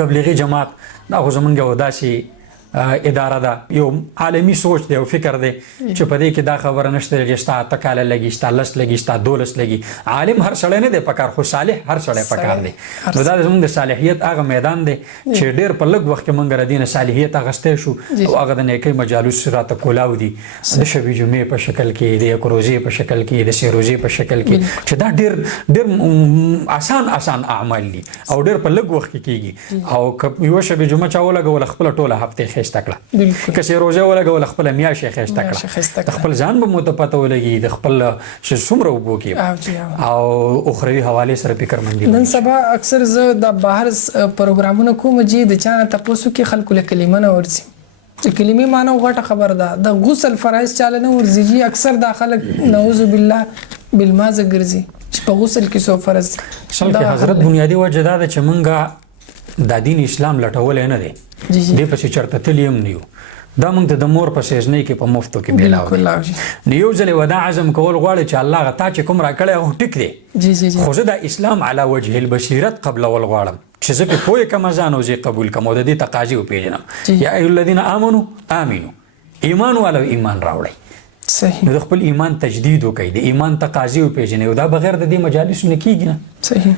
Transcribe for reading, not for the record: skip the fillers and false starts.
تبلیغي جماعت دا خو زمونږ یو داسې اداره ده، یو عالمي سوچ دی او فکر دی چې په دې کې دا خبره نشته چې ستا 8 کاله لګي، ستا 10 لګي، ستا 12 لګي. عالم هر سړی نه دی پکار، خو صالح هر سړی پکار دی. نو دا زموږ د صالحیت هغه میدان دی چې ډېر په لږ وخت کې موږ ردینه صالحیت اخیستی شو او هغه د نیکۍ مجالس راته کولاو دي د شبي جمعې په شکل کې، د یک روزې په شکل کې، د 3 روزې په شکل کې، چې دا ډېر آسان اعمال دي او ډېر په لږ وخت کې کېږي. او یوه شبي جمعه چا ولګوله خپله ټوله هفته خیسته کړه، که چې روژه ولګوله خپله میاشت یې خیسته کړه، د خپل ځان به مو ته پته ولګي د خپل چې څومره اوبو کې او اخروي حوالې سره فکرمندي. نن سبا اکثر زه د بهر پروګرامونه کوم چې د چا نه تپوسو کې خلکو له کلمه نه ورځي چې کلمې معنی غټه خبر ده، د غسل فرایض چاله نه ورځي. اکثر دا خلک نعوذ بالله بالمازه ګرځي چې په غسل کې څو فرض اصل کې حضرت بنیادی وجه دا ده چې مونږه دا دین اسلام لټولی نه دی، دې پسې چېرته تللی هم نه یو. دا موږ ته د مور په سیزنۍ کې په مفتو کې میلاو دی. نو یو ځل یې دا عزم کول غواړي چې الله تا چې کوم راکړی هغه ټیک دی، خو زه د اسلام علی وجه البصیرت قبلول غواړم چې زه پرې پوه کړم ځان او زه قبول کړم او د دې تقاضې وپېژنم. یا ایها الذین آمنوا آمنو، ایمان والو ایمان راوړئ. صحیح. نو د خپل ایمان تجدید وکړئ، د ایمان تقاضې وپېژنئ او دا بغیر د دې مجالسو نه کېږي نه. صحیح.